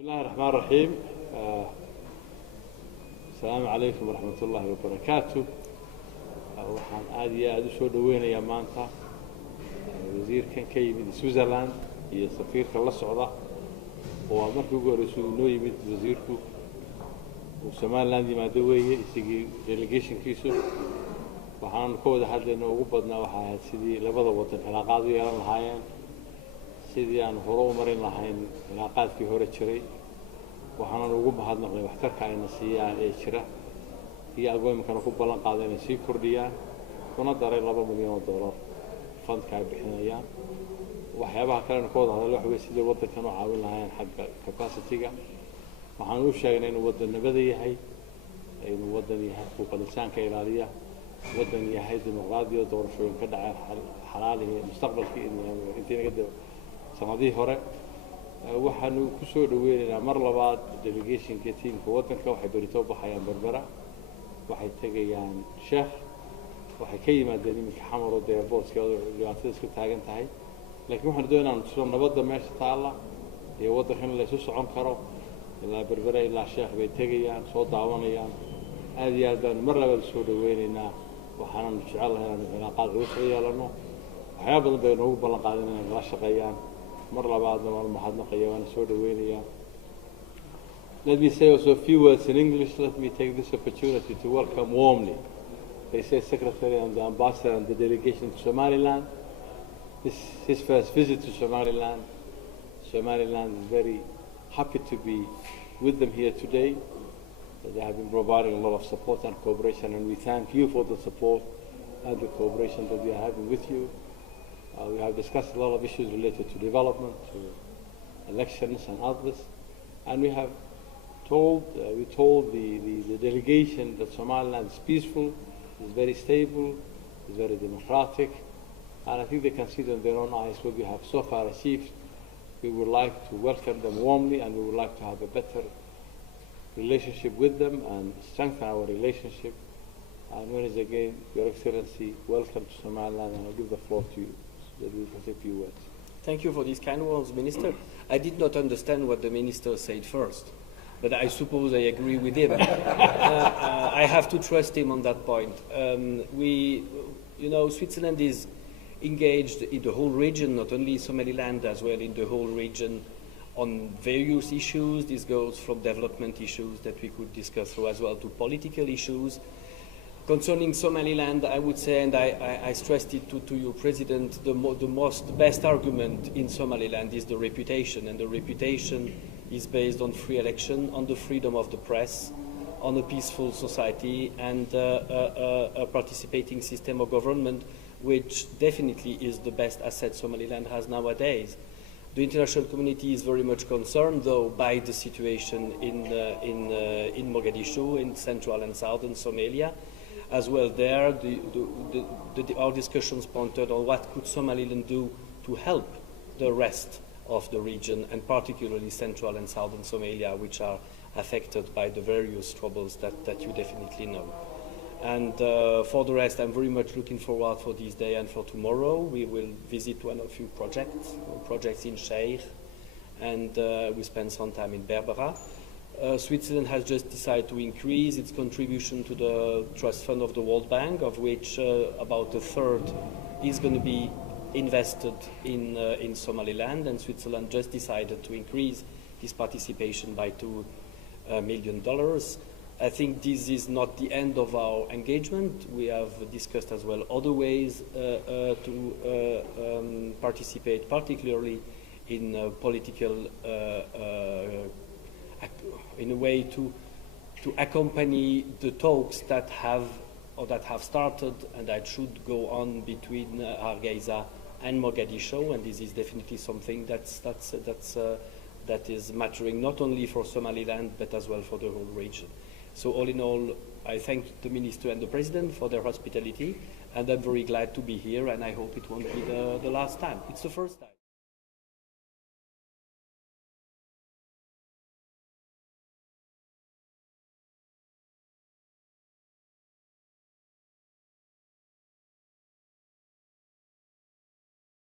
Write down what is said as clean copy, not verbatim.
بسم الله الرحمن الرحيم السلام عليكم ورحمة الله وبركاته waxaan aad iyo aad u soo dhaweynayaa maanta wasiirkan ka yimid Switzerland iyo safiirka la socda oo markii ugu horeysay uu noo yimid wasiirku uu Somaliland yimaado weeye isagii delegationkiisu waxaan ka wada hadlaynay ugu badnaa waxa ahayd sidii labada wadan cilaaqaad u yeelan lahaayeen sidii aan hore u marin lahayn cilaaqaadkii hore jiray waxaan ugu mahadnaqnay waxtarka ayna siiyaan ee jira iyo agoominkana ku ballan qaaday inay sii kordhiyaan kuna daray $2 milyan fundka ay bixinayaan waxyaabaha kalena ka wada hadalay waxa weeye sidii wadankan u caawin lahaayeen xagga capacity-ga waxaan u sheegnay inuu wadan nabada yahay inuu wadan yahay xuquuqul insaanka ilaaliya wadan yahay dimuqraadiyo doorashooyin ka dhacay xalaal iyo mustaqbalkii intii naga daba sanadihii hore waxaanu ku soo dhaweynaynaa mar labaad delegationka teamka wadanka waxay berito baxayaan berbera waxay tagayaan sheekh waxay ka yimaadeen iminka xamar oo dee booskeeda dhibaatada isku taagan tahay laakiin waxaan doonaynaa inaan tuso nabadda meesha taalla iyo wadanka in la isu socon karo ilaa berbera ilaa sheekh bay tegayaan soo daawanayaan aad iyo aad baanu mar labaad soo dhaweynaynaa waxaananu jecel lahay inaanu cilaaqaad culus la yeelano waxyaaba badan bay noogu ballan qaadeen inay nala shaqeeyaan mar labaadna waan mahadnaqaya waana soo dhaweynayaa. Let me say also a few words in English. Let me take this opportunity to welcome warmly the State Secretary and the Ambassador and the delegation to Somaliland. This is his first visit to Somaliland. Somaliland is very happy to be with them here today. They have been providing a lot of support and cooperation, and we thank you for the support and the cooperation that we are having with you. We have discussed a lot of issues related to development, to elections and others, and we told the delegation that Somaliland is peaceful, is very stable, is very democratic, and I think they can see in their own eyes what we have so far achieved. We would like to welcome them warmly, and we would like to have a better relationship with them and strengthen our relationship. And once again, Your Excellency, welcome to Somaliland, and I'll give the floor to you so that we can say a few words. Thank you for these kind words, Minister. I did not understand what the Minister said first, but I suppose I agree with him. I have to trust him on that point. Switzerland is engaged in the whole region, not only Somaliland, as well in the whole region on various issues. This goes from development issues that we could discuss through as well to political issues. Concerning Somaliland, I would say, and I stressed it to your President, the best argument in Somaliland is the reputation, and the reputation is based on free election, on the freedom of the press, on a peaceful society, and a participating system of government, which definitely is the best asset Somaliland has nowadays. The international community is very much concerned, though, by the situation in Mogadishu, in central and southern Somalia. As well there, our discussions pointed on what could Somaliland do to help the rest of the region, and particularly central and southern Somalia, which are affected by the various troubles that you definitely know. And for the rest, I'm very much looking forward for this day and for tomorrow. We will visit one of few projects in Sheikh, and we spend some time in Berbera. Switzerland has just decided to increase its contribution to the trust fund of the World Bank, of which about a third is going to be invested in Somaliland, and Switzerland just decided to increase its participation by $2 million. I think this is not the end of our engagement. We have discussed as well other ways to participate, particularly in political in a way to accompany the talks that have started and that should go on between Hargeisa and Mogadishu, and this is definitely something that is mattering not only for Somaliland but as well for the whole region. So all in all, I thank the Minister and the President for their hospitality, and I'm very glad to be here, and I hope it won't be the last time. It's the first time.